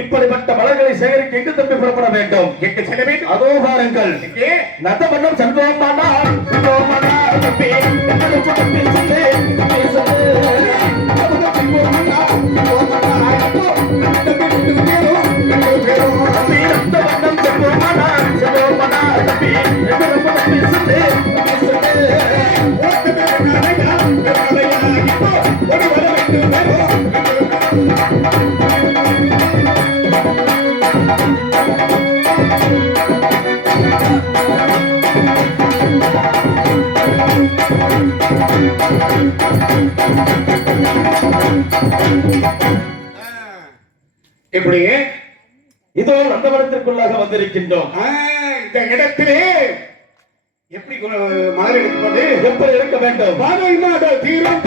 இப்படிப்பட்ட மலர்களை சேகரிக்க எங்கு தப்பி புறப்பட வேண்டும்? எங்கு செல்ல வேண்டும்? அதோ பாருங்கள். நந்த மன்னம் செல்வோமானா தப்பி இப்படியே இதோ நந்தவனத்திற்குள்ளாக வந்திருக்கின்றோம். இந்த இடத்திலே எப்படி மலர் எடுத்துக்கொண்டு எப்படி எடுக்க வேண்டும்? பாதை மாத தீரம்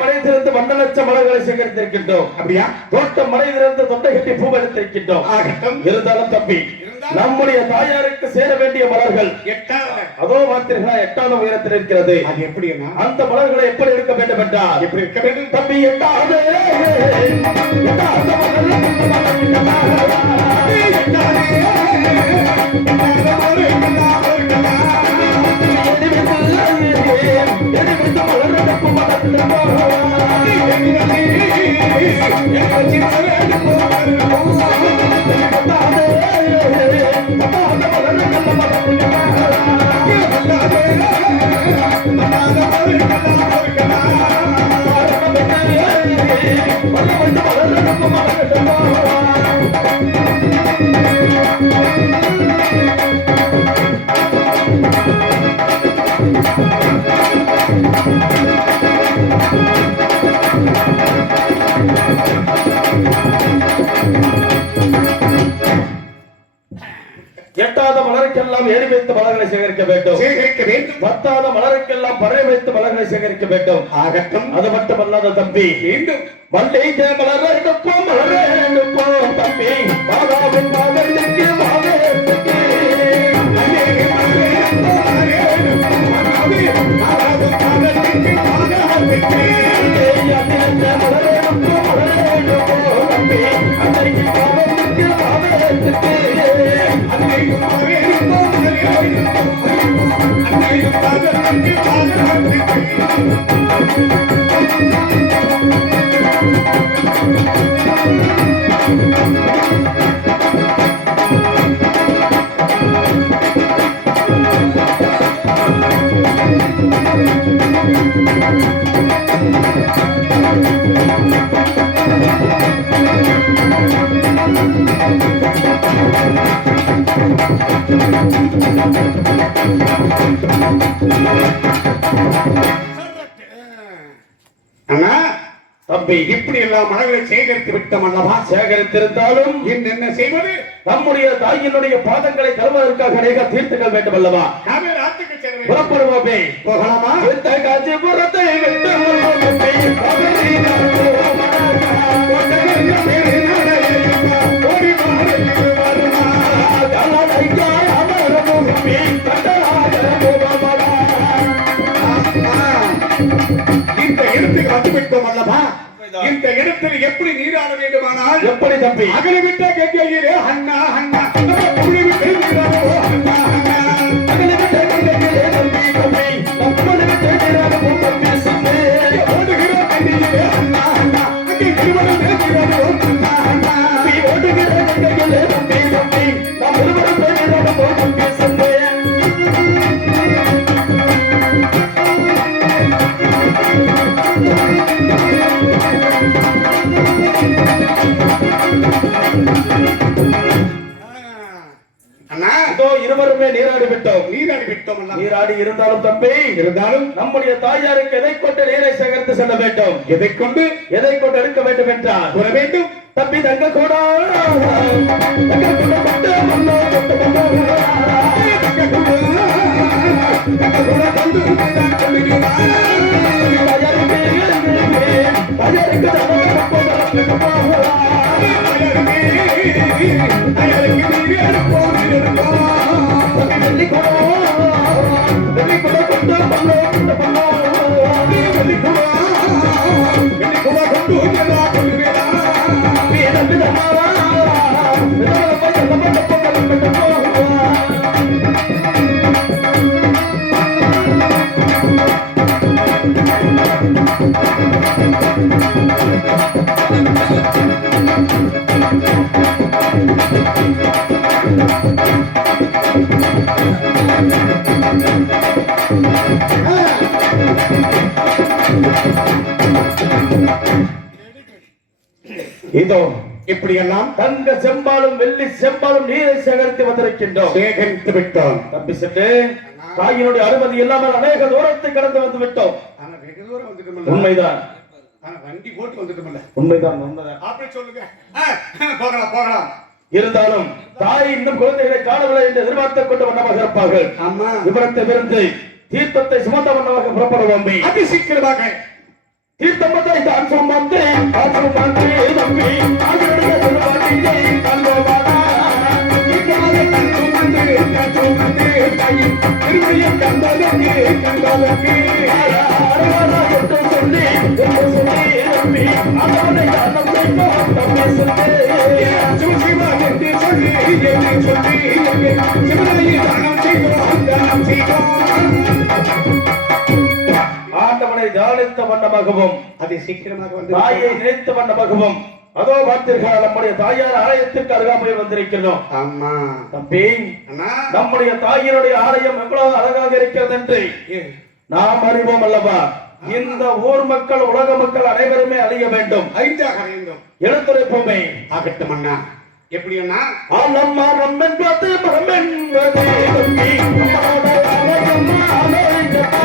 மலையிலிருந்து வண்ண லட்ச மலர்களை சேகரித்திருக்கின்றோம். அப்படியா? தோட்டம் மலையிலிருந்து தொண்டை கட்டி பூ எடுத்திருக்கின்றோம். இருந்தாலும் தம்பி, நம்முடைய தாயாருக்கு சேர வேண்டிய மலர்கள் அதோ பார்த்தீர்களா, 8வது உயரத்தில் இருக்கிறது. அது எப்படி? அந்த மலர்களை எப்படி எடுக்க வேண்டும் என்றால் எப்படி இருக்க வேண்டும் தம்பி? 8வது மலருக்கெல்லாம் ஏறி வைத்து மலர்களை சேகரிக்க வேண்டும். 10வது மலருக்கெல்லாம் பறை வைத்து மலர்களை சேகரிக்க வேண்டும். ஆகட்டும். அது மட்டுமல்லாத தம்பி, மல்லிகை மலர் எடுப்போம், மலர் எடுப்போம் தம்பி, மாதாவின் மாதத்துக்கு மாதத்துக்கு தம்பி, இப்படி எல்லாம் மலர்களை சேகரித்து விட்டோம் அல்லவா? சேகரித்திருந்தாலும் என்ன செய்வது? நம்முடைய தாயினுடைய பாதங்களை கழுவதற்காக அநேக தீர்த்துகள் வேண்டும் அல்லவா? புறப்படுவோமே. போகலாமா? காஞ்சிபுரத்தை இந்த இடத்துக்கு வந்துவிட்டோம் அல்லவா? இந்த இடத்தில் எப்படி நீராட வேண்டுமானால் எப்படி தம்பி? அகலவிட்ட கேட்கிறே அண்ணா அண்ணா விட்டு நீராடுவோ அண்ணா அண்ணா அகலவிட்ட கேட்கிறே தம்பி தம்பி நம்மளுக்கு நீராடுவோ தம்பி சம்பே ஓடுகிற கையிலே அண்ணா அண்ணா அங்கே திருவள்ளுவர் நீராடுவோ அண்ணா அண்ணா ஓடுகிற கையிலே தம்பி தம்பி நம்மளுக்கு நீராடுவோ தம்பி சம்பே அண்ணா இதோ இருவருமே நீராடி விட்டோம். நீராடி விட்டோம் அல்லவா? நீராடி இருந்தாலும் தம்பி, இருந்தாலும் நம்முடைய தாயாருக்கு எதை கொண்டு நீரை சேகரித்து செல்ல வேண்டும், எதை கொண்டு எடுக்க வேண்டும் என்றால் கூற வேண்டும். தம்பி தங்க கூட தங்க கூட கொண்டு மண்ணோ கொண்டு இதோ இப்படியெல்லாம் தங்க செம்பாலும் வெள்ளி செம்பாலும் நீரை சேகரித்து வந்திருக்கின்றோம். சேகரித்து விட்டோம். தம்பி சென்று தாயினுடைய அனுமதி இல்லாமல் அநேக தூரத்தை கடந்து வந்து விட்டோம். ஆனா வெகு தூரம் வந்துட்டோம்ல. உண்மைதான், ஆனா வண்டி போட்டு வந்துட்டோம்ல. உண்மைதான், உண்மைதான். அப்படி சொல்லுங்க. போகலாம் போகலாம். இருந்தாலும் தாய் இன்னும் குழந்தைகளை காணவில்லை என்று எதிர்பார்த்துக் கொண்டு வண்ணமாக இருப்பார்கள். ஆமா, விவரத்தை விருந்து தீர்த்தத்தை சுமந்த வண்ணமாக புறப்படுவோம். அதி சீக்கிரமாக தீர்த்தமத்தை தான் சுமந்து தம்பி அதனுடைய திருவாட்டியை கண்டோவாடா சொல்லி தம்பி அதனை தானம் செய்வோம் தம்பி ஆண்டவனை தியானித்த வண்ணமாகவும் அதை சீக்கிரமாக வந்து தாயை நினைத்த வண்ணமாகவும் அதோ பார்த்தீர்கள் நம்முடைய தாயார் ஆலயத்திற்கு அருகாமையில் வந்திருக்கிறோம். ஆமா தம்பி, அண்ணா நம்முடைய தாயினுடைய ஆலயம் எவ்வளவு அழகாக இருக்கிறது என்று நாம் அறிவோம் அல்லவா? இந்த ஊர் மக்கள் உலக மக்கள் அனைவருமே அழிய வேண்டும், ஐந்தாக வேண்டும் எடுத்துரைப்போமே. ஆகட்டும் அண்ணா. எப்படி அண்ணா? ஆலம் மரம் என்பது மரம் என்பது தம்பி நம்மளோட ஆலயம் ஆலயமா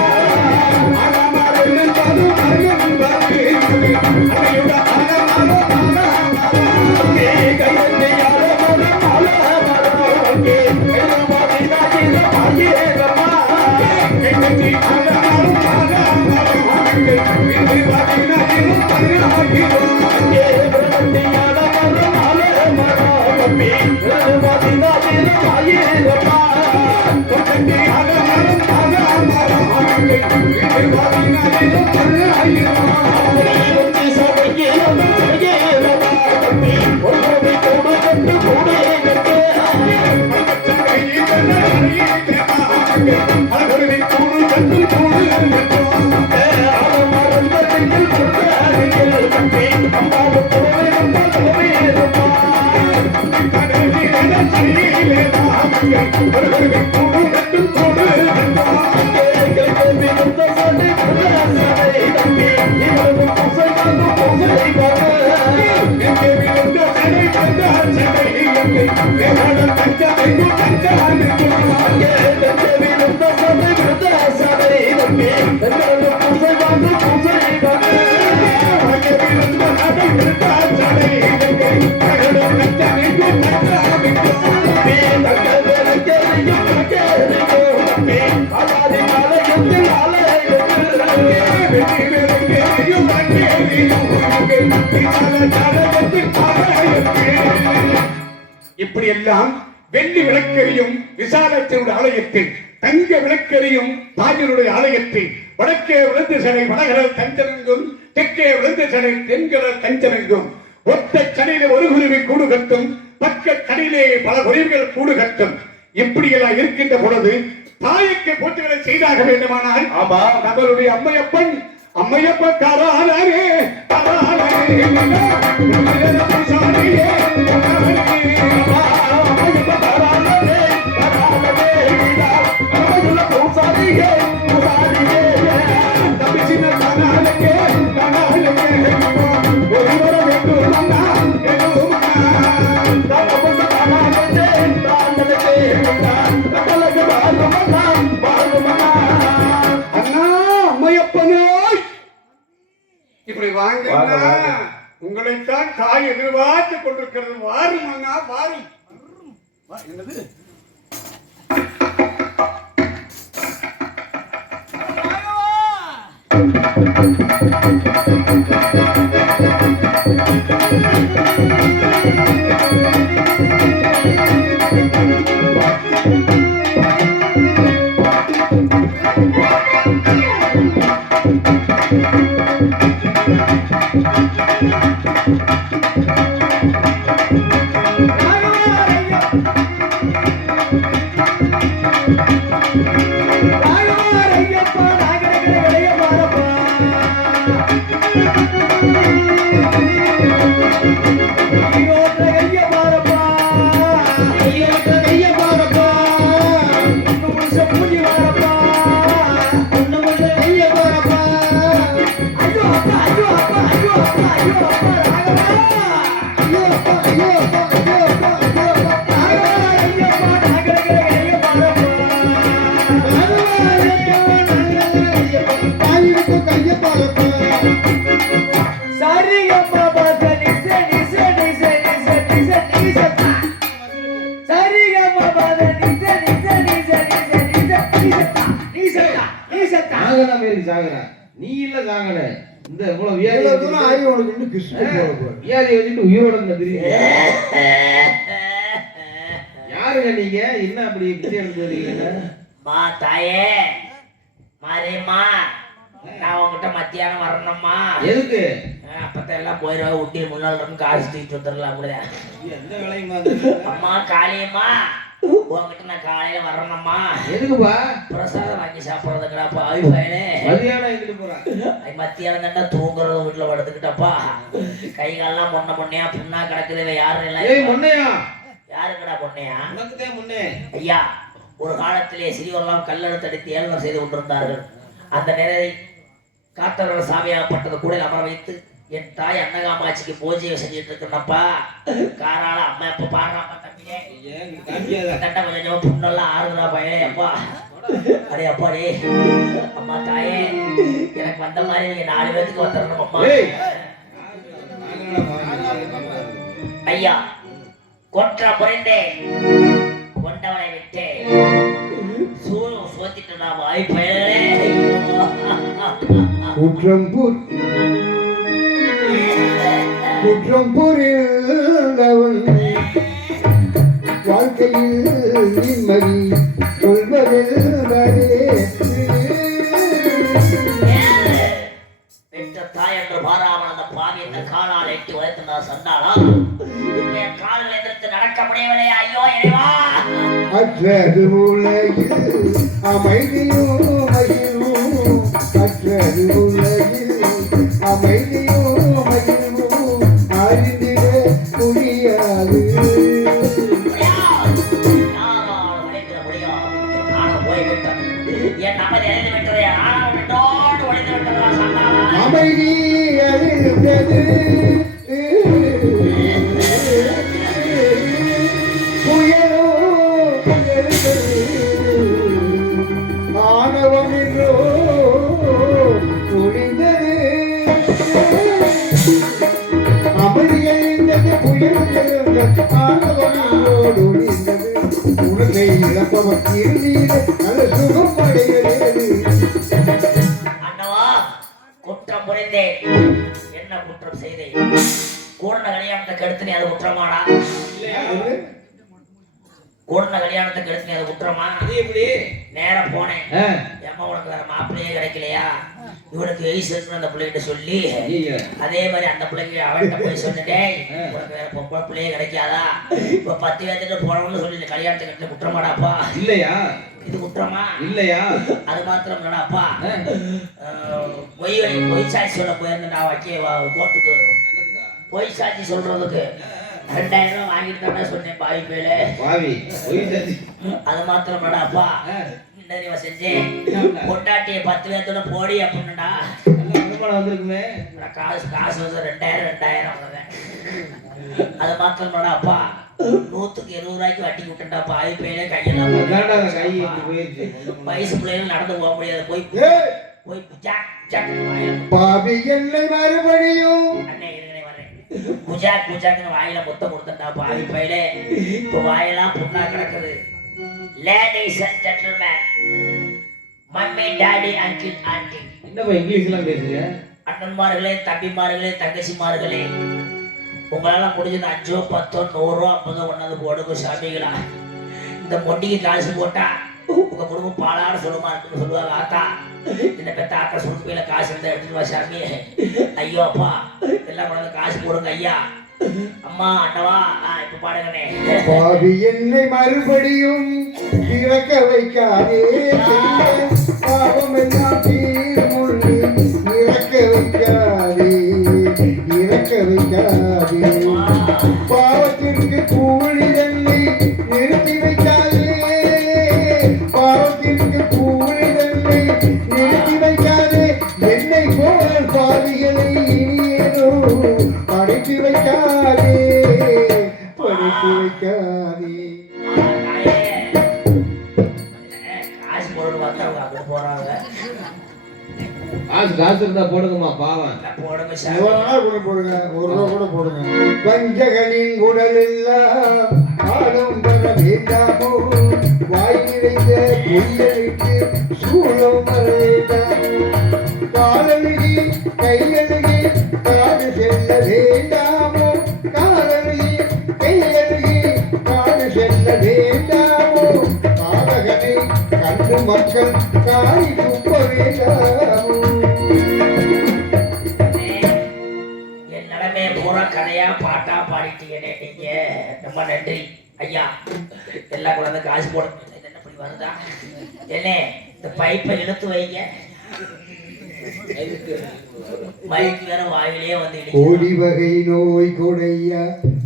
இப்படி எல்லாம் வெள்ளி விளக்கெரியும் விசாலத்தினுடைய ஆலயத்தில், தங்க விளக்கெரியும் தாயினுடைய ஆலயத்தில், வடக்கே விழுந்து சடை வடகடல் தஞ்சமெங்கும், தெற்கே விழுந்து சடை தென்கடல் தஞ்சமெங்கும், ஒத்த சடையில ஒரு குருவி கூடு கட்டும், பக்க கடையிலே பல குருவிகள் கூடு கட்டும். இப்படியெல்லாம் இருக்கின்ற பொழுது தாய்க்கு போட்டிகளை செய்தாக வேண்டுமானால் நம்மளுடைய அம்மையப்பன் காரானே ஒரு இப்படித்தான் தாய் எதிர்பார்த்து கொண்டிருக்கிறது. வாரும் அண்ணா வாரும். என்னது நீ இல்ல சாகன இந்த இவ்வளவு வியாதி வச்சுட்டு உயிரோட தெரியுது. யாருங்க நீங்க? என்ன அப்படி எடுத்து மா தாயே மாரியம்மா, நான் உங்ககிட்ட மத்தியானம் வரணும்மா. எதுக்கு? அப்பத்தான் எல்லாம் போயிடுவா. ஊட்டி முன்னாள் இருந்து காசு தூக்கிட்டு வந்துடலாம். அப்படியே எந்த வேலையுமா? அம்மா காளியம்மா, உங்ககிட்ட நான் காலையில வரணும்மா. எதுக்குப்பா? பிரசாதம் வாங்கி சாப்பிடுறதுங்கடாப்பா. ஆயு பையனே மதியானம் எங்கிட்டு போறான்? மத்தியானம் தாண்டா தூங்குறது வீட்டுல படுத்துக்கிட்டப்பா. கை காலெல்லாம் முன்னையா புண்ணா கிடக்குது. யாரும் எல்லாம் முன்னையா? யாருக்கடா பொண்ணையா? உனக்குதான் முன்னே. ஐயா, ஒரு காலத்திலே சிறியவரெல்லாம் கல்லெடுத்து அடித்து ஏளனம் செய்து கொண்டிருந்தார்கள். அந்த நேரை காத்தவர்கள் சாமியாகப்பட்டது கூட அமர வைத்து என் தாய் அன்னகாமாட்சிக்கு பூஜையை செஞ்சுட்டு இருக்கணும்ப்பா. காரால அம்மா எப்ப பாடுறாப்பா தம்பியே, தண்டை கொஞ்சம் புண்ணெல்லாம் ஆறுதா பையனே. அப்பா அடே அப்பாடே, அம்மா தாயே, எனக்கு வந்த மாதிரி நீங்க 4 பேருக்கு வந்துடணும் அம்மா. ஐயா, கொற்ற புரிந்தே கொண்டவனை விட்டே சூழும் சோத்திட்டு நான் வாய்ப்பே. குற்றம் புரிந்தவன் வாழ்க்கையில் நிம்மதி சொல்வதில் பெற்ற தாய் என்று பாராமல் அந்த பாவி இந்த காலால் எட்டி உழைத்து நான் சொன்னாலா? என் காலில் எதிர்த்து நடக்க முடியவில்லை. ஐயோ இறைவா, அற்றது உலகில் அமைதியும் மகிழ்வும், அற்றது உலகில் அமைதியும் மகிழ்வும் அறிந்திட முடியாது. யாரால் உழைத்திட முடியும்? நானும் போய்விட்டேன். என் நமது எழுதி விட்டதை ஆனால் விட்டோடு ஒழிந்து விட்டதா சொன்னாலா? அமைதி அறிந்தது புயலோ ஆணவம் என்றோ ஒழிந்தது. அமைதி அறிந்தது புயல் ஆணவம் என்றோடு ஒழிந்தது. உலகை இழப்பவன் இறுதியில் நல்ல சுகம் அடைகிறது. அண்ணவா, குற்றம் புரிந்தேன். என்ன குற்றம் செய்தேன்? கூடன கல்யாணத்தை கெடுத்து நீ அது குற்றமாடா? கூடன கல்யாணத்தை கெடுத்து நீ அது குற்றமா? அது எப்படி? நேரா போனேன். ஏம்மா உனக்கு வேற மாப்பிள்ளையே கிடைக்கலையா? இவனுக்கு வயசு இருக்குன்னு அந்த பிள்ளைகிட்ட சொல்லி, அதே மாதிரி அந்த பிள்ளைக்கு அவன்கிட்ட போய் சொன்னேன், உனக்கு வேற பொம்பளை பிள்ளையே கிடைக்காதா? இப்ப 10 பேர்த்துட்டு போனவன்னு சொல்லி இந்த கல்யாணத்தை கட்டின குற்றமாடாப்பா? இல்லையா? இது குற்றமா? இல்லையா? அது மாத்திரம் இல்லடாப்பா, பொய் சாட்சி சொல்ல போயிருந்தா கோர்ட்டுக்கு. பொய் சாட்சி சொல்றதுக்கு 2000 ரூபாய் வாங்கிட்டு தானே சொன்னேன் பாவி பேல. அது மாத்திரம் இல்லடாப்பா, என்ன செஞ்சேன்? பொண்டாட்டியை 10 பேர்த்தோட போடி அப்படின்னுடா. வந்திருக்குமே. காசு வந்து 2000 அது மாத்திரம் இல்லடாப்பா, 100க்கு 20 ரூபாய்க்கு வட்டி விட்டுட்டா பாவி பேல. கையெல்லாம் வயசு பிள்ளைகள் நடந்து போக முடியாது. போய் பாவி என்னை மறுபடியும் அண்ணே வரேன். குஜா குஜாக்குன்னு வாயில முத்தம் கொடுத்தா பாவி பையிலே இப்போ வாயெல்லாம் புண்ணா கிடக்குது. Ladies and gentlemen, mummy daddy uncle aunty, என்னப்பா இங்கிலீஷ் எல்லாம் பேசுங்க? அண்ணன்மார்களே, தம்பிமார்களே, தங்கச்சிமார்களே, உங்களால முடிஞ்சது 5 10 100 50 ஒன்னது போடுங்க சாமிகளா. இந்த மொண்டிக்கு காசு போட்டா உங்க குடும்பம் பாலாட சுலமா இருக்குன்னு சொல்லுவாங்க. ஆத்தா இந்த பெத்த ஆத்தா சுருப்பியில காசு இருந்தா எடுத்துட்டு வா சாமி. ஐயோ அப்பா எல்லாம் கொண்டு காசு போடுங்க ஐயா. அம்மா அண்ணவா இப்ப பாடுங்கண்ணே. பாவி என்னை மறுபடியும் இறக்க வைக்காதே, பாவம் எல்லாம் தீர்முள்ளி இறக்க வைக்காதே, இறக்க வைக்காதே. பாவத்திற்கு கூலி தன்னை நிறுத்தி வைக்காதே, பாவத்திற்கு கூலி தன்னை நிறுத்தி வைக்காதே. என்னை போல் பாவிகளை இனியேனோ படைத்து வைக்காதே, படைத்து வைக்காதே. காசு போடுன்னு வந்தவங்க அப்படி போறாங்க. காசு இருந்தா போடுங்கம்மா, பாவம். போடுங்க சாமி. எவ்வளவு நாள் கூட போடுங்க, 1 ரூபா கூட போடுங்க. பஞ்சகளின் குடல் எல்லாம் ஆடம் வர வேண்டாமோ, வாய் நிறைந்த பொய்யலுக்கு சூழம் வர வேண்டாமோ. காலழுகி கையழுகி காடு செல்ல வேண்டாமோ, காலழுகி கையழுகி காடு செல்ல வேண்டாமோ. காதகனை கண்டு மக்கள் காரி துப்ப வேண்டாமோ. என் நிலைமை பூரா கதையா பாட்டா பாடிட்டீங்கன்னே நீங்க. ரொம்ப நன்றி ஐயா. எல்லா குழந்தை காசு போட என்ன பண்ணி வருதா என்ன? இந்த பைப்பை இழுத்து வைங்க. மைக்கு வேற வாயிலே வந்து கோடி வகை நோய் கொடையா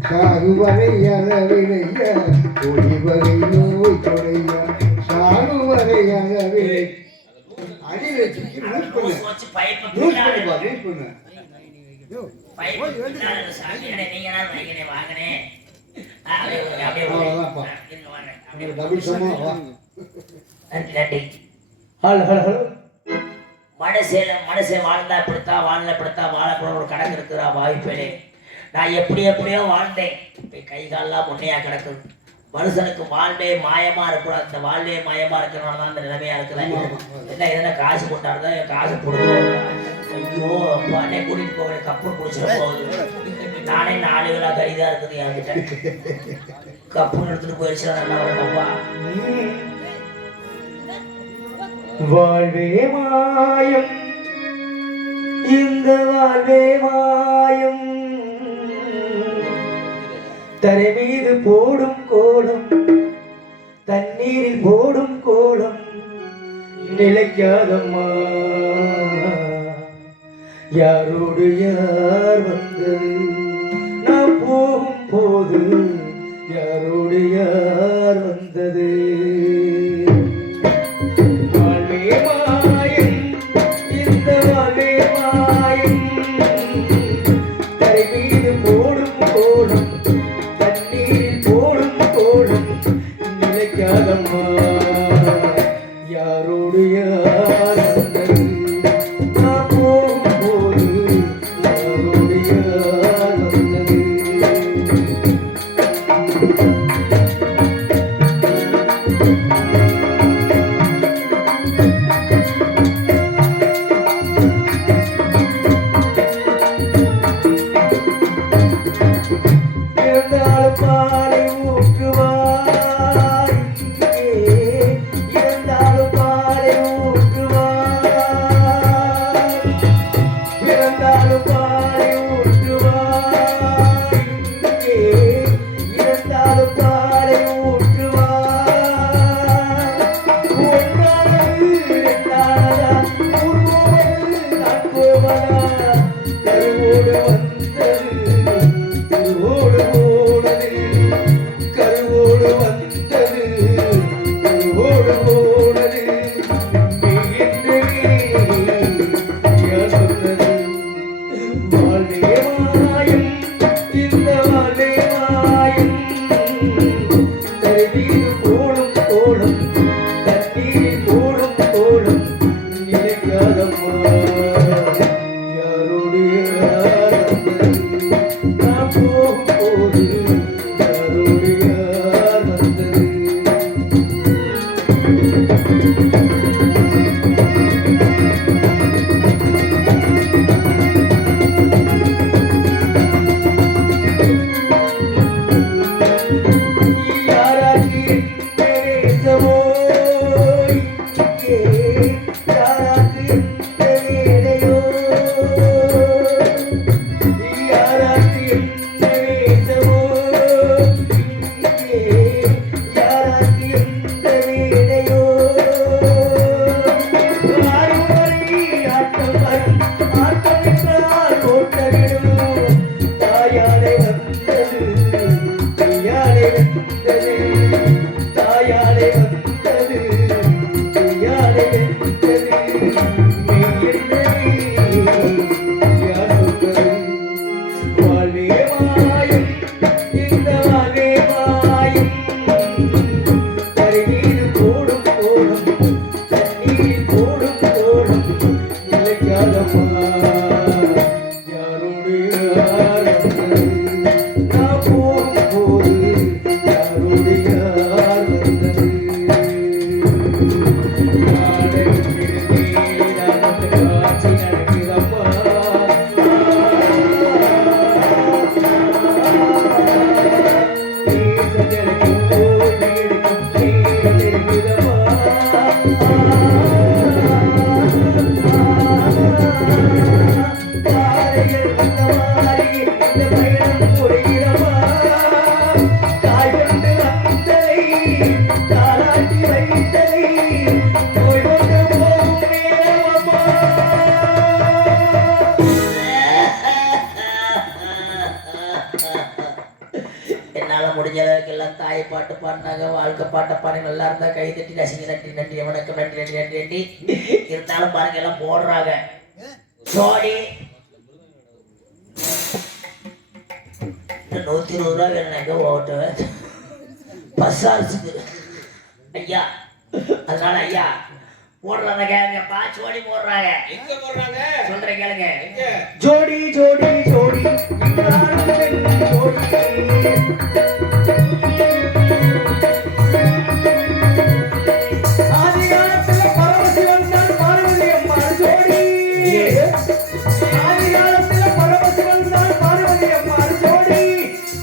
சாகுவரை அளவிலையா, கோடி வகை நோய் கொடையா சாகுவரை அளவிலை. அடியில தூக்கி லூஸ் பண்ணு, வச்சு பைப்பை லூஸ் பண்ணுப்பா, லூஸ் பண்ணு. நீங்க வாங்கினே அவ்வளவுதான்ப்பா. டபுள் சமா வா. நன்றி நன்றி. Hello hello hello. மனுஷன் வாழ்ந்தா இப்படித்தான், வாழ்ந்தா இப்படித்தான் வாழக்கூட ஒரு கணக்கு இருக்குறா வாய்ப்பேனே. நான் எப்படியோ வாழ்ந்தேன். இப்ப கை காலெல்லாம் முன்னையா கிடக்குது. மனுஷனுக்கு வாழ்வே மாயமா இருக்கக்கூடாது. இந்த வாழ்வே மாயமா இருக்கிறனால தான் இந்த நிலைமையா இருக்கிறேன். என்ன எதனா காசு கொண்டாடுதான் என் காசு கொடுத்தோம். ஐயோ அப்பானே கூட்டிட்டு போகிற கப்பு குடிச்சிட போகுது. நானே 4 கிலோ கறிதான் இருக்குது என்கிட்ட. கப்புன்னு எடுத்துட்டு போயிடுச்சுன்னா நல்லா வரட்டப்பா. வாழ்வே மாயம், இந்த வாழ்வே மாயம், தரை மீது போடும் கோலம், தண்ணீரில் போடும் கோலம் நிலைக்காதம்மா. யாரோடு யார் வந்தது நாம் போகும் போது, யாரோடு யார் வந்தது. வாழ்வே மாயம், இந்த வாழ்வே மாயம், தரை மீது போடும் கோலம், தண்ணீரில் போடும் கோலம் நிலைக்காதம்மா. யாரோடு யார் வந்தது நாம் போகும் போது, யாரோடு யார் வந்தது. இருந்தாலும் பாலை ஊற்றுவாய் இங்கே, இருந்தாலும் பாலை ஊற்றுவாய், இருந்தாலும் பாலை ஊற்றுவாய் இங்கே, இருந்தாலும் பாலை ஊற்றுவாய். ஒன்றானது இரண்டானதா, உருவது நான் போவதா, கருவோடு வந்தது கருவோடு போனது, கருவோடு வந்தது கருவோடு போனது. நீ என்று யார் சொன்னது. வாழ்வே மாயம், இந்த வாழ்வே மாயம், தரை மீது போடும் கோலம், தண்ணீரில் போடும் கோலம் நிலைக்காதம்மா. யாரோடு யார் வந்தது. முடிஞ்ச அளவுக்கு எல்லாம் தாய் பாட்டு பாடினாங்க, வாழ்க்கை பாட்டை பாடி நல்லா இருந்தா கை தட்டி ரசிங்க நன்றி நன்றி வணக்கம் நன்றி நன்றி நன்றி நன்றி. இருந்தாலும் பாருங்க எல்லாம் போடுறாங்க. சோடி 120 ரூபா வேணும் எங்க ஓட்டுவேன் பஸ் அரிசுக்கு ஐயா. அதனால ஐயா போடுறாங்க கேளுங்கப்பா, சோடி போடுறாங்க. எங்க போடுறாங்க சொல்றேன் கேளுங்க. ஜோடி ஜோடி ஜோடி ஆதிகாலத்துல பரமசிவன் தான் பார்வதி அம்மா ஜோடி. ஆதிகாலத்துல பரமசிவன் தான் பார்வதி அம்மா ஜோடி.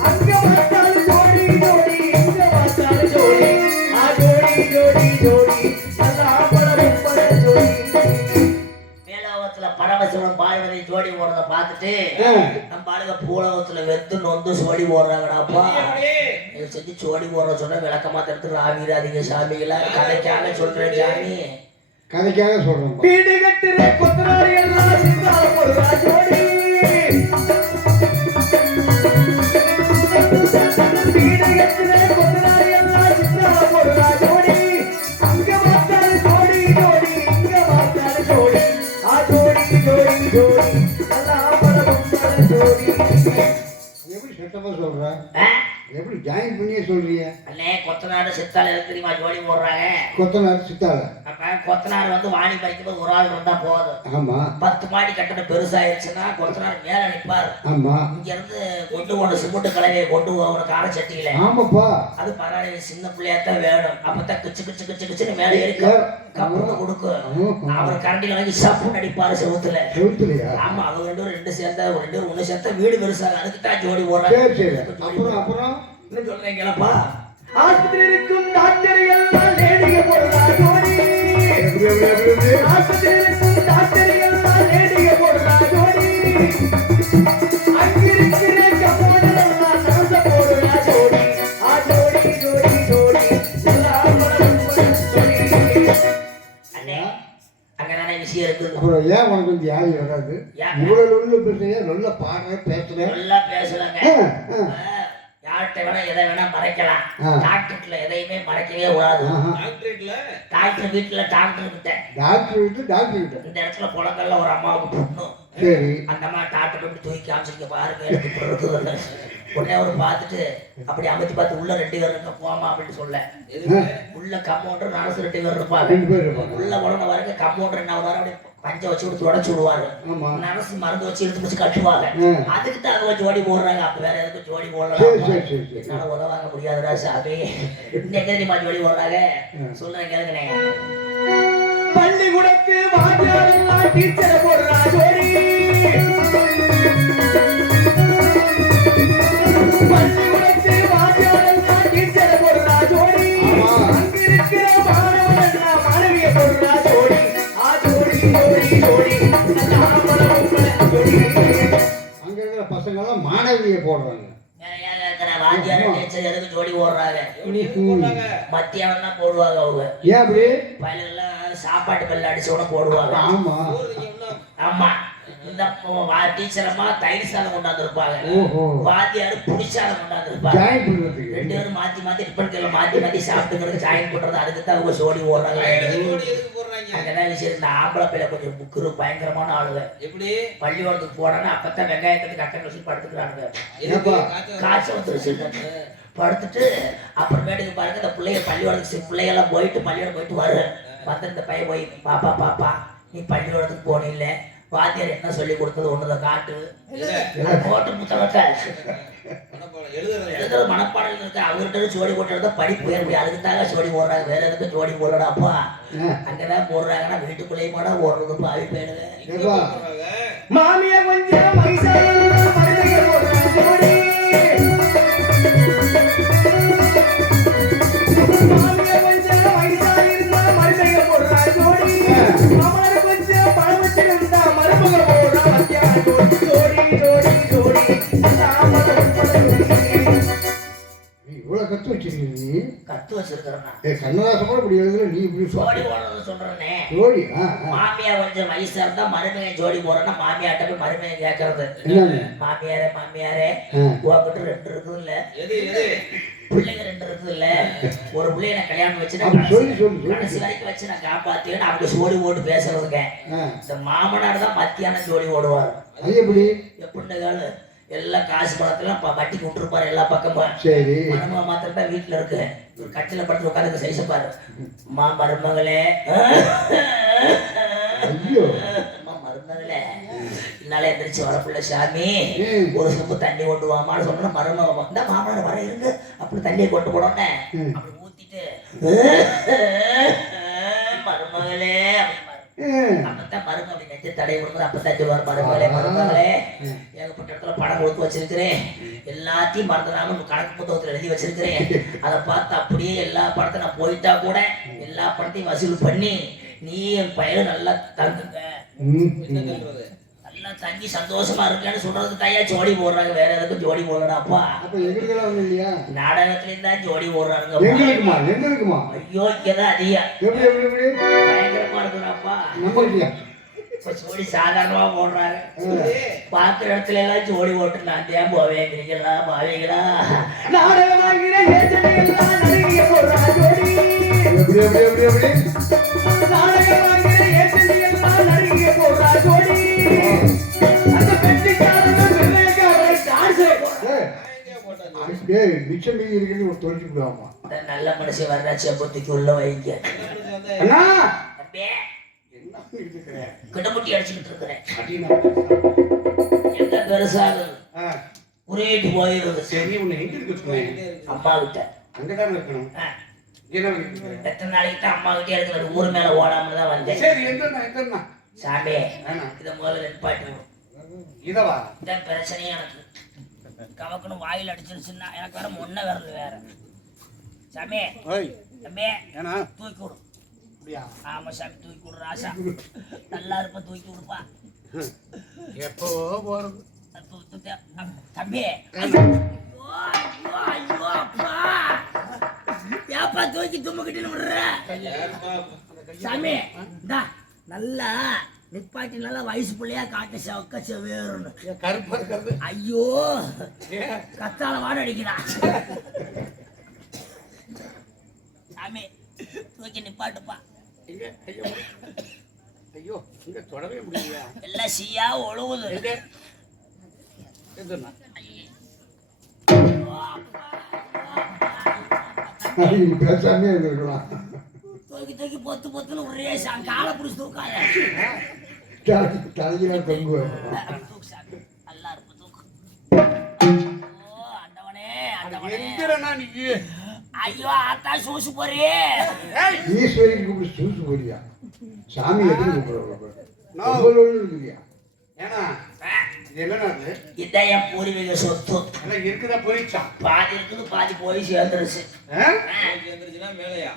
அங்க பார்த்தாலும் ஜோடி ஜோடி, இங்க பார்த்தாலும் ஜோடி. ஜோடி ஜோடி ஜோடி நல்லா படம் பட ஜோடி. மேலோகத்துல பரமசிவன் பார்வதி ஜோடி போடுறத பார்த்துட்டு நம்ம பாருங்க பூலோகத்துல வெத்து நொந்து சோடி போடுறாங்கடாப்பா. செஞ்சு சோடி போடுற சொன்னா விளக்கமா தடுத்து ராவிராதிங்க சாமிகள கதைக்காக சொல்றேன் சாமி. கதைக்காக சொல்றோம். வீடு கட்டுற கொத்தனாரி எல்லாம் சிந்தால போடுறா ஜோடி. வீடு கட்டுற கொத்தனாரி எல்லாம் சிந்தால போடுறா ஜோடி. அங்க பார்த்தாலும் ஜோடி ஜோடி, இங்க பார்த்தாலும் ஜோடி. ஜோடி ஜோடி ஜோடி நல்லா படம் பட ஜோடி. எப்படி சத்தமா சொல்ற? ஆ? எப்படி ஜாயின் பண்ணியே சொல்றீங்க? அண்ணே கொத்தனாரு சித்தால எதுக்கு தெரியுமா ஜோடி போடுறாங்க? கொத்தனார் சித்தால. அப்ப கொத்தனார் வந்து வாணி பறிக்கும்போது ஒரு ஆள் இருந்தா போதும். ஆமா 10 மாடி கட்டணம் பெருசாயிருச்சுன்னா கொத்தனார் மேல நிப்பாரு. ஆமா இங்க இருந்து கொண்டு போன சிமெண்ட் கலவையை கொண்டு போகணும் கார சட்டியில. ஆமாப்பா. அது பரவாயில்ல, சின்ன பிள்ளையாத்தான் வேணும். அப்பதான் கிச்சு கிச்சு கிச்சு கிச்சுன்னு மேல ஏறி கப்புன்னு கொடுக்கும். அவர் கரண்டில வாங்கி சப்புன்னு அடிப்பாரு செவுத்துல. செவுத்துலையா? ஆமா, அவங்க ரெண்டு சேர்ந்தா ஒண்ணு சேர்த்தா வீடு பெருசாக. அதுக்கு தான் ஜோடி போடுறாங்க. சரி சரி. அப்புறம் என்ன சொல்றீங்களப்பா? ஆஸ்பத்திரி இருக்கும் டாக்டர் எல்லாம் லேடிக போடுறா ஜோடி. ஆஸ்பத்திரி இருக்கும் டாக்டர் எல்லாம் லேடிக போடுறா ஜோடி. அங்கிருக்கிற கப்போடர் எல்லாம் நரச போடுறா ஜோடி. ஜோடி ஜோடி ஜோடி எல்லாம் படம் பட ஜோடி. அண்ணே அங்கதானே விஷயம் இருக்குது. அப்புறம் ஏன் உனக்கு வந்து யாரு வராது? ஏன்? இவ்வளவு நொல்ல பேசுறிய, நொல்ல பாடுற பேசுற. நல்லா பேசுறாங்க. ஆ. யார்கிட்ட வேணா எதை வேணா மறைக்கலாம். ஆ. டாக்டர்ல எதையுமே மறைக்கவே கூடாது. ஆஹா. டாக்டரேட்ல டாக்டர் வீட்டுல டாக்டர் கிட்ட டாக்டர் வீட்டு டாக்டர் வீட்டு. இந்த இடத்துல புலங்கள்ல ஒரு அம்மாவுக்கு பொண்ணும். சரி. அந்த அம்மா டாக்டர் வந்து தூக்கி காமிச்சிருக்க பாருங்க எனக்கு இப்படி இருக்குது. உடனே அவர் பார்த்துட்டு அப்படி அமைச்சு பார்த்து உள்ள 2 பேர் இருக்க போமா அப்படின்னு சொல்ல. உள்ள கம்பவுண்டர் நர்ஸ் 2 பேர் இருப்பாங்க. 2 பேர் இருப்பாங்க. உள்ள உடனே வரங்க கம்பவுண்டர் என்ன வர அப்படி பஞ்சை வச்சு விட்டு உடச்சு விடுவாரு. ஆமா. நர்ஸ் மருந்து வச்சு இழுத்து வச்சு கட்டுவாங்க. அதுக்கு தான் அவங்க ஜோடி போடுறாங்க. அப்ப வேற எதுக்கும் ஜோடி சரி போடலாம். சரி சரி சரி. என்னால உதவாங்க முடியாதுடா சாமி. இன்னைக்கு தெரியுமா ஜோடி போடுறாங்க? சொல்றேன் கேளுங்கண்ணே. பள்ளிக்கூடத்து வாத்தியார் எல்லாம் டீச்சர் போடுறா ஜோடி. பள்ளிக்கூடத்து வாத்தியார் எல்லாம் டீச்சர் போடுறா ஜோடி. அங்கிருக்கிற மாணவன் எல்லாம் மாணவிய போடுறா ஜோடி. ஜோடி ஜோடி ஜோடி நல்லா படம் பட ஜோடி. அங்க இருக்கிற பசங்க எல்லாம் மாணவியை போடுறாங்க. வேற இருக்கிற வாத்தியார் டீச்சர் எதுக்கு ஜோடி போடுறாங்க? போடுறாங்க மத்தியானம் தான் போடுவாங்க. அவங்க ஏன் அப்படி? பயிலெல்லாம் சாப்பாட்டு பெல்ல அடிச்ச உடனே போடுவாங்க. ஆமா. ஆமா, இந்த டீச்சர் அம்மா தயிர் சாதம் கொண்டாந்து இருப்பாங்க. ஓஹோ. வாத்தியாரு புளிச்சாதம் கொண்டாந்து இருப்பாங்க. ஜாயின் பண்றதுக்கு 2 பேரும் மாத்தி மாத்தி டிஃபன் கையில மாத்தி மாத்தி சாப்பிட்டுக்கிறதுக்கு ஜாயின் பண்றது. அதுக்கு தான் அவங்க ஜோடி போடுறாங்க. ஜோடி எதுக்கு போடுறாங்க? அங்கதான் விஷயம். இந்த ஆம்பளை பிள்ளை கொஞ்சம் புக்குரு பயங்கரமான ஆளுங்க. எப்படி பள்ளிக்கூடத்துக்கு போறாங்க. அப்பதான் வெங்காயத்துக்கு அக்கறை வச்சு படுத்துக்கிறாங்க. எதுக்கு காய்ச்சல் வந்துருச்சு. படுத்துட்டு அப்புறமேட்டுக்கு பாருங்க இந்த பிள்ளைய பள்ளிக்கூடத்துக்கு பிள்ளைகள்லாம் போயிட்டு பள்ளிக்கூடம் போயிட்டு வரு வந்து இந்த பையன் போய் பாப்பா பாப்பா நீ பள்ளிக்கூடத்துக்கு போன இல்லை, வாத்தியார் என்ன சொல்லி கொடுத்தது ஒண்ணுதான் காட்டு போட்டு முத்தவட்ட எழுதுறது மனப்பாடம் இருக்கு. அவர்கிட்ட ஜோடி போட்டு படிப்பு ஏற முடியும். அதுக்கு தாங்க ஜோடி போடுறாங்க. வேற எதுக்கு ஜோடி போடுறாப்பா? அங்கதான் போடுறாங்கன்னா வீட்டுக்குள்ளேயும் கூட ஓடுறது பாவி போயிடுவேன். மாமிய கொஞ்சம் மைசாயில மருதைய போடுறா ஜோடி. மாமிய கொஞ்சம் மைசாயில மருதைய போடுறா ஜோடி. மாமனார் கொஞ்சம் பழவச்சு இருந்தா மருமக போடுறா மத்தியான ஜோடி. ஜோடி ஜோடி ஜோடி இவ்வளவு கத்து வச்சிருக்கீங்க நீ. கத்து 10 வச்சிருக்கிறேன் நான். கண்ணதாசன் கூட இப்படி எழுதுல நீ இப்படி ஜோடி போடுறது சொல்றேனே. ஜோடி மாமியா கொஞ்சம் வயசா இருந்தா மருமகன் ஜோடி போடுறேன்னா மாமியாட்ட போய் மருமகன் கேட்கறது. என்னன்னு மாமியாரே உங்ககிட்ட 2 இருக்குது இல்ல, பிள்ளைங்க 2 இருக்குது இல்ல, ஒரு பிள்ளைய நான் கல்யாணம் வச்சு கடைசி வரைக்கும் வச்சு நான் காப்பாத்தின்னு அவங்க ஜோடி ஓட்டு பேசுறதுங்க. இந்த மாமனார் தான் மத்தியானம் ஜோடி ஓடுவார். எப்படி எப்படின்னு எல்லாம் காசு பணத்துல வட்டி விட்டுருப்பாரு எல்லா பக்கமும். சரி மருமக மாத்திரம் தான் வீட்டுல இருக்கு. ஒரு கட்டில படுத்து உட்காந்து சைச பாரு. மருமகளே ஐயோ மருமகளே என்னால எந்திரிச்சு வரப்புள்ள சாமி ஒரு சொம்பு தண்ணி கொண்டு வாமான்னு சொன்னா மருமக இந்த மாமனார் வர இருந்து அப்படி தண்ணியை கொண்டு போனோன்னே அப்படி ஊத்திட்டு மருமகளே அப்பதான் மருமக அப்படி நெஞ்சு தடை விடும்போது அப்பதான் சொல்லுவார் மருமகளே ஏகப்பட்ட இடத்துல பணம் கொடுத்து வச்சிருக்கிறேன், எல்லாத்தையும் மறந்துடாம கணக்கு புத்தகத்துல எழுதி வச்சிருக்கிறேன். அதை பார்த்து அப்படியே எல்லா படத்தையும் நான் போயிட்டா கூட எல்லா படத்தையும் வசூல் பண்ணி நீ என் பையன் நல்லா தங்குங்க, நல்லா தங்கி சந்தோஷமா இருக்கேன்னு சொல்றதுக்கு தையா ஜோடி போடுறாங்க. வேற எதுக்கும் ஜோடி போடலாப்பா. நாடகத்துலயும் தான் ஜோடி போடுறாங்க. ஐயோ இங்கதான் அதிகம் பயங்கரமா இருக்குறாப்பா. ஜோடி சாதாரணமா போடுறாங்க. பாக்குற இடத்துல எல்லாம் ஜோடி போட்டு நான் தேன் போவேங்கிறீங்களா பாவீங்களா? நல்ல மனுஷன் வர்ற செம்பத்துக்கு உள்ள வைங்க. கிட்டமுட்டி அடிச்சுக்கிட்டு இருக்கிறேன். எந்த பெருசாக உரையிட்டு போயிருது. அம்மா கிட்ட எத்தனை நாளைக்கு தான் அம்மா கிட்டே இருக்கிறது. ஊர் மேல ஓடாம தான் வந்தேன். சாமி இதை முதல்ல நிப்பாட்டி இதான் பிரச்சனையா எனக்கு. கவக்குன்னு வாயில் அடிச்சிருச்சுன்னா எனக்கு வேற முன்ன வரல வேற. சாமி தம்பி தூக்கி விடு. ஆமா சாமி தூக்கி விடு. ராசா நல்லா இருப்ப தூக்கி விடுப்பா. எப்போ போறது தம்பி ஏப்பா தூக்கி தும்முக்கிட்டு விடுற சாமி. இந்தா நல்லா நிப்பாட்டி நல்லா வயசு பிள்ளையா காட்டு செவக்க செவேறுன்னு கருப்பா இருக்கிறது. ஐயோ கத்தால வாட அடிக்கிறான் சாமி. தூக்கி நிப்பாட்டுப்பா. ஐயோ இங்க தொடவே முடியலையா? எல்லாம் சீயா ஒழுகுது. பேசாமே இருக்கலாம். தூக்கி தூக்கி பொத்து பொத்துன்னு ஒரே காலை பிடிச்சி தூக்காத. தலையில தொங்குவேன். நல்லா இருப்ப தூக்கு. ஓ அண்டவனே அண்டவனே. ஐயோ ஆத்தா சூசு போறியே. ஈஸ்வரிக்கு கூப்பிட்டு சூசு போறியா? சாமி எப்படி கூப்பிடுறா? இதான் என் பூர்வீக சொத்து. இருக்குதா போயிடுச்சா? பாதி இருக்குது பாதி போய் சேர்ந்துருச்சு. மேலையா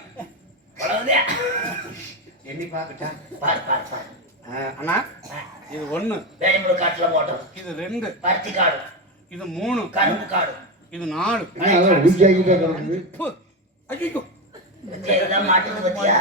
எண்ணி பாக்கட்டா? பாரு பாரு பாரு. அண்ணா இது 1 வேலிமுறை காட்டுல போட்டோம். இது 2 பருத்தி காடு. இது 3 கரும்பு காடு. இது 4. ஐயோ இதெல்லாம் மாட்டுறது பத்தியா?